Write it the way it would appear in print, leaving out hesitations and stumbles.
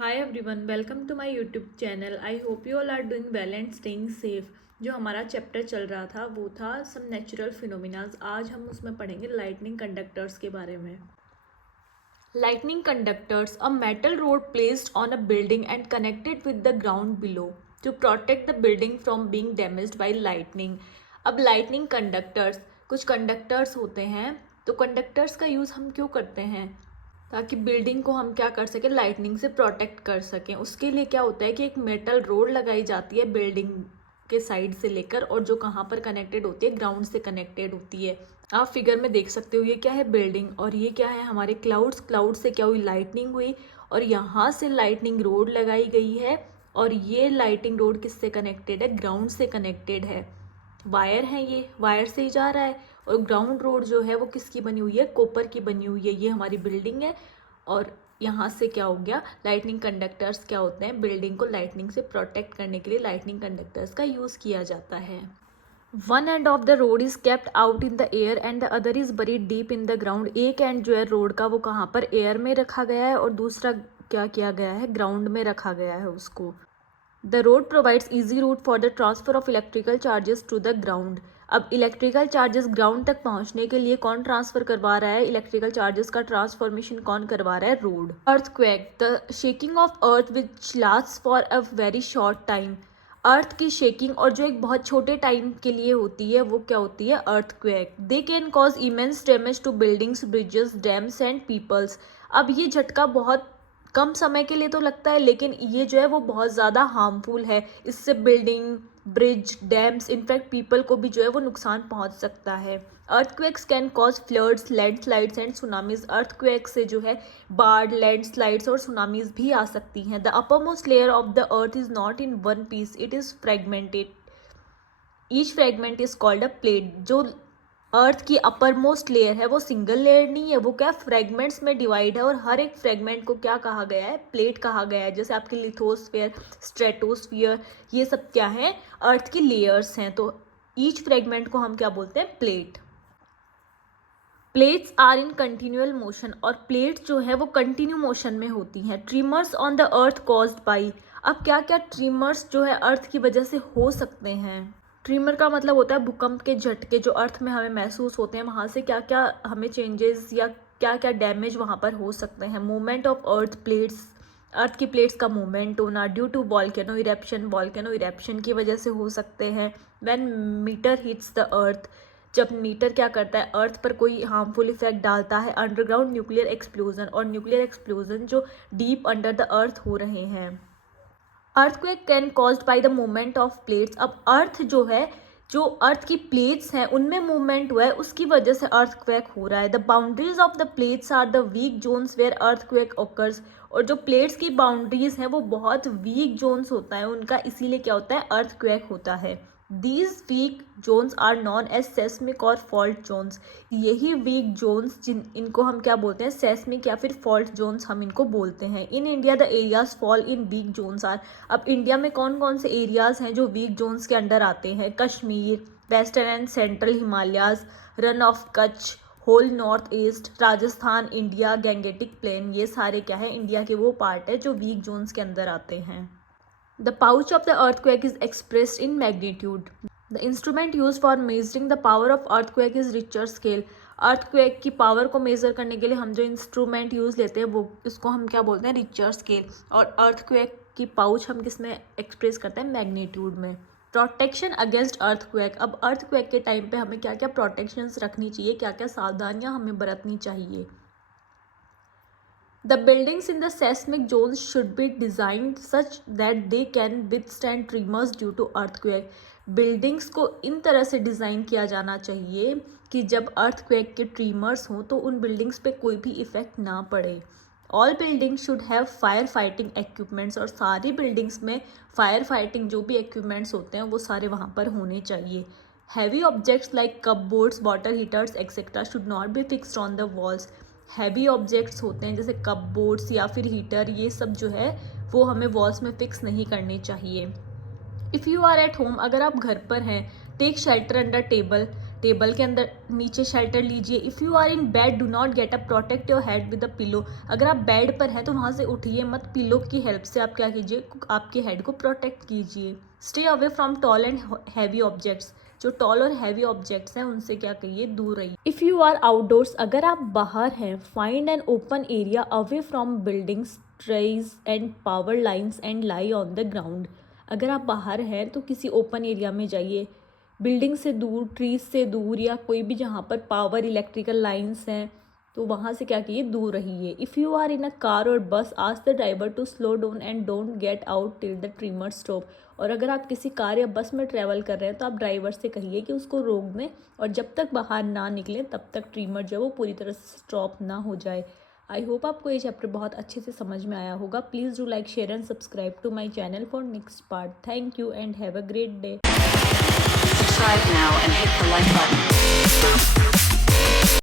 Hi everyone, welcome to my YouTube channel. I hope you all are doing well and staying safe. जो हमारा chapter चल रहा था वो था सम नेचुरल फिनोमिनाज। आज हम उसमें पढ़ेंगे लाइटनिंग कंडक्टर्स के बारे में। Lightning conductors, a metal rod placed on a building and connected with the ground below to protect the building from being damaged by lightning. अब लाइटनिंग कंडक्टर्स, कुछ conductors होते हैं। तो कंडक्टर्स का यूज़ हम क्यों करते हैं? ताकि बिल्डिंग को हम क्या कर सकें, लाइटनिंग से प्रोटेक्ट कर सकें। उसके लिए क्या होता है कि एक मेटल रोड लगाई जाती है बिल्डिंग के साइड से लेकर, और जो कहाँ पर कनेक्टेड होती है, ग्राउंड से कनेक्टेड होती है। आप फिगर में देख सकते हो, ये क्या है, बिल्डिंग, और ये क्या है, हमारे क्लाउड्स। क्लाउड से क्या हुई, लाइटनिंग हुई, और यहाँ से लाइटनिंग रोड लगाई गई है। और ये लाइटिंग रोड किससे कनेक्टेड है, ग्राउंड से कनेक्टेड है। वायर है, ये वायर से ही जा रहा है। और ग्राउंड रोड जो है वो किसकी बनी हुई है, कॉपर की बनी हुई है। ये हमारी बिल्डिंग है, और यहाँ से क्या हो गया, लाइटनिंग कंडक्टर्स क्या होते हैं, बिल्डिंग को लाइटनिंग से प्रोटेक्ट करने के लिए लाइटनिंग कंडक्टर्स का यूज़ किया जाता है। One end of the road is kept out in the air and the other is buried deep in the ground. एक एंड जो है रोड का वो कहाँ पर, एयर में रखा गया है, और दूसरा क्या किया गया है, ग्राउंड में रखा गया है उसको। The rod provides easy route for the transfer of electrical charges to the ground. अब इलेक्ट्रिकल चार्जेस ग्राउंड तक पहुंचने के लिए कौन ट्रांसफर करवा रहा है, इलेक्ट्रिकल चार्जेस का ट्रांसफॉर्मेशन कौन करवा रहा है, road. Earthquake, the shaking of earth which last for a very short time. Earth की शेकिंग, और जो एक बहुत छोटे टाइम के लिए होती है, वो क्या होती है, earthquake. They can cause immense damage to buildings, bridges, dams and peoples. अब ये झटका बहुत कम समय के लिए तो लगता है, लेकिन ये जो है वो बहुत ज़्यादा हार्मफुल है। इससे building, bridge, dams, in fact people को भी जो है वो नुकसान पहुंच सकता है। Earthquakes can cause floods, landslides and tsunamis. Earthquake से जो है बाढ़, लैंडस्लाइड्स और सुनामीज भी आ सकती हैं। The uppermost layer of the earth is not in one piece, it is fragmented. Each fragment is called a plate. जो अर्थ की अपर मोस्ट लेयर है वो सिंगल लेयर नहीं है, वो क्या, फ्रेगमेंट्स में डिवाइड है, और हर एक फ्रेगमेंट को क्या कहा गया है, प्लेट कहा गया है। जैसे आपकी लिथोस्फेयर, स्ट्रेटोस्फियर, ये सब क्या है, अर्थ की लेयर्स हैं। तो ईच फ्रेगमेंट को हम क्या बोलते हैं, plate. Plates are in continual motion, और प्लेट्स जो है वो कंटिन्यू मोशन में होती हैं। Tremors on the earth caused by. अब क्या क्या ट्रिमर्स जो है अर्थ की वजह से हो सकते हैं। ट्रिमर का मतलब होता है भूकंप के झटके जो अर्थ में हमें महसूस होते हैं, वहाँ से क्या क्या हमें चेंजेस या क्या क्या डैमेज वहाँ पर हो सकते हैं। Movement of earth plates, earth की प्लेट्स का मूवमेंट होना due to volcano eruption, volcano eruption की वजह से हो सकते हैं। When meteor hits the earth, जब मीटर क्या करता है, अर्थ पर कोई हार्मफुल इफेक्ट डालता है। अंडरग्राउंड न्यूक्लियर एक्सप्लोजन, और न्यूक्लियर एक्सप्लोजन जो डीप अंडर द अर्थ हो रहे हैं। Earthquake can caused by the movement of plates. अब अर्थ जो है, जो अर्थ की प्लेट्स हैं उनमें मूवमेंट हुआ है, उसकी वजह से अर्थक्वेक हो रहा है। The boundaries of the plates are the weak zones where earthquake occurs. और जो प्लेट्स की बाउंड्रीज हैं वो बहुत वीक जोन्स होता है उनका, इसीलिए क्या होता है, अर्थक्वेक होता है। These weak zones are known as seismic और फॉल्ट जोन्स। यही वीक जोन्स इनको हम क्या बोलते हैं, सेस्मिक या फिर फॉल्ट जोन्स हम इनको बोलते हैं। In India the areas fall in weak zones are. अब इंडिया में कौन कौन से एरियाज हैं जो वीक जोन्स के अंडर आते हैं, Kashmir, western and central Himalayas, run of Kutch, whole north east, Rajasthan, India, Gangetic plain. ये सारे क्या है, इंडिया के वो पार्ट है जो वीक जोन्स के अंदर आते हैं। The pouch of the earthquake is expressed in magnitude. The instrument used for measuring the power of earthquake is Richter scale. Earthquake की पावर को मेज़र करने के लिए हम जो इंस्ट्रूमेंट यूज़ लेते हैं वो, इसको हम क्या बोलते हैं, रिचर स्केल। और अर्थक्वेक की पाउच हम किस में एक्सप्रेस करते हैं, मैग्नीट्यूड में। Protection against earthquake. अब अर्थक्वेक के टाइम पे हमें क्या क्या प्रोटेक्शंस रखनी चाहिए, क्या क्या सावधानियां हमें बरतनी चाहिए। The buildings in the seismic zones should be designed such that they can withstand tremors due to earthquake. Buildings को इन तरह से डिज़ाइन किया जाना चाहिए कि जब अर्थक्वेक के ट्रीमर्स हों तो उन बिल्डिंग्स पे कोई भी इफ़ेक्ट ना पड़े। All buildings should have fire fighting equipments, और सारी बिल्डिंग्स में फायर फाइटिंग जो भी इक्विपमेंट्स होते हैं वो सारे वहाँ पर होने चाहिए। Heavy objects like cup boards, water heaters etcetera should not be fixed on the walls. Heavy objects होते हैं जैसे कप बोर्ड्स या फिर हीटर, ये सब जो है वो हमें वॉल्स में फिक्स नहीं करने चाहिए। If you are at home, अगर आप घर पर हैं, take shelter under table. Table के अंदर नीचे शेल्टर लीजिए। If you are in bed do not get up, protect your head with a pillow. अगर आप बेड पर हैं तो वहाँ से उठिए मत, पिलो की हेल्प से आप क्या कीजिए, आपके हेड को प्रोटेक्ट कीजिए। Stay away from tall and heavy objects, जो टॉल और हैवी ऑब्जेक्ट्स हैं उनसे क्या कहिए, दूर रहिए। इफ़ यू आर आउटडोर्स, अगर आप बाहर हैं, find an open area away from buildings, trees and power lines and lie on the ground. अगर आप बाहर हैं तो किसी ओपन एरिया में जाइए, बिल्डिंग से दूर, ट्रीज से दूर, या कोई भी जहाँ पर पावर इलेक्ट्रिकल लाइंस हैं तो वहाँ से क्या कीजिए, दूर रहिए। If you are in a car और bus, ask the driver to slow down and don't get out till the tremor stop. और अगर आप किसी कार या बस में ट्रैवल कर रहे हैं तो आप ड्राइवर से कहिए कि उसको रोक दें और जब तक बाहर ना निकलें तब तक ट्रिमर जो है वो पूरी तरह से स्टॉप ना हो जाए। आई होप आपको ये चैप्टर बहुत अच्छे से समझ में आया होगा। Please do like, share and subscribe to my channel for next part. Thank you and have a great day. Subscribe now and hit the like button.